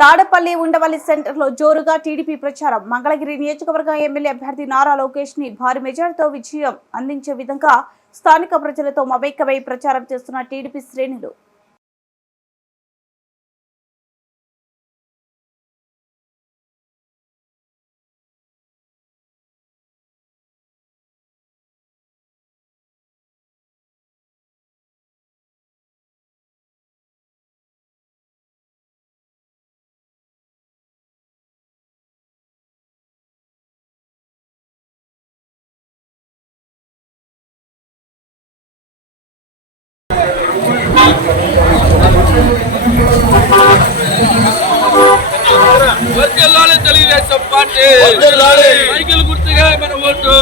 తాడపల్లి ఉండవల్లి సెంటర్లో జోరుగా టీడీపీ ప్రచారం. మంగళగిరి నియోజకవర్గ ఎమ్మెల్యే అభ్యర్థి నారా లోకేష్ని భారీ మెజార్టీతో విజయం అందించే విధంగా స్థానిక ప్రజలతో మమేకమై ప్రచారం చేస్తున్న టీడీపీ శ్రేణులు. వర్గంలోనే తెలుగుదేశం పార్టీ. సైకిల్ గుర్తుగా మన ఓటు.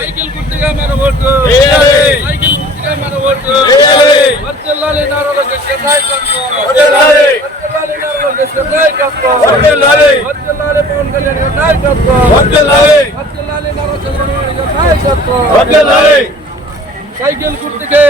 సైకిల్ గుర్తుగా మన ఓటు. సైకిల్ గుర్తుగా మన ఓటు. వేయాలి. వర్గంలోనే నారా లోకేష్ గారి నాయకత్వం. నాయకత్వం. నాయకత్వం সাইকেল করতে গিয়ে